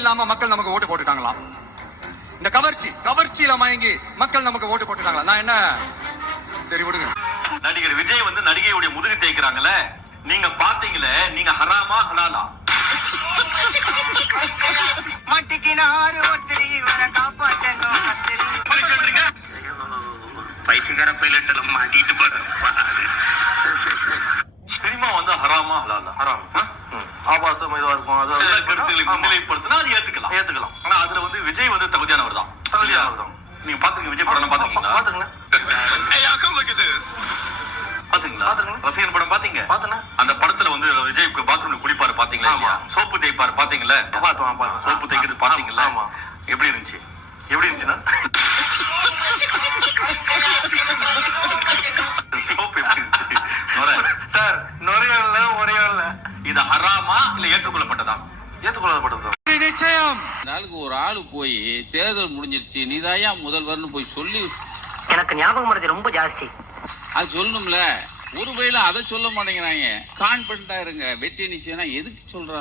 இல்லாம மக்கள் நமக்கு ஓட்டு போட்டுட்டாங்களாம். இந்த கவர்ச்சியில மயங்கி மக்கள் நமக்கு ஓட்டு போட்டுட்டாங்களா? நான் என்ன சரி விடுங்க. நடிகர் விஜய் வந்து நடிகையுடைய முதுகு தேய்க்கிறாங்கல்ல, நீங்க பாத்தீங்களே, நீங்க ஹராமா ஹலாலா? பைத்தியக்கார பைலட் மாட்டிட்டு சினிமா வந்து ஹராமா ஹலாலா? ஹராம். ஆபாசம் இதுவா இருக்கும். அது கருத்துக்களை முன்னிலைப்படுத்தினா அது ஏத்துக்கலாம். ஆனா அதுல வந்து விஜய் வந்து தகுதியானவர் தான். நீங்க பாத்துருக்கீங்க, விஜய் படம் பாத்துருக்கீங்களா? பாத்தீங்களா? ரசிகன் படம் பாத்தீங்க? அந்த படத்துல வந்து விஜய் பாத்ரூம்ல குளிப்பாரு பாத்தீங்களா? சோப்பு தேய்ப்பாரு பாத்தீங்களா? சோப்பு தேய்க்கிறது பாத்தீங்களா? எப்படி இருந்துச்சுன்னா சோப்பு எப்படி இருந்துச்சு சார்? நுரையல்ல இது ஹராமா இல்ல ஏற்றுக்கொள்ளப்பட்டதா? ஏற்றுக்கொள்ளப்பட்டது. நிச்சயம். நாளுக்கு ஒரு ஆளு போய் தேர்தல் முடிஞ்சிருச்சு, நீதாயா முதல்வர்னு போய் சொல்லி, எனக்கு ஞாபகம் மறதி ரொம்ப ஜாஸ்தி. அது சொல்லணும்ல. ஒரு வயல அதை சொல்ல மாட்டேங்கிறாங்க. கான்பிடண்டா இருங்க, வெற்றி நிச்சயம்னா எதுக்கு சொல்றாங்க?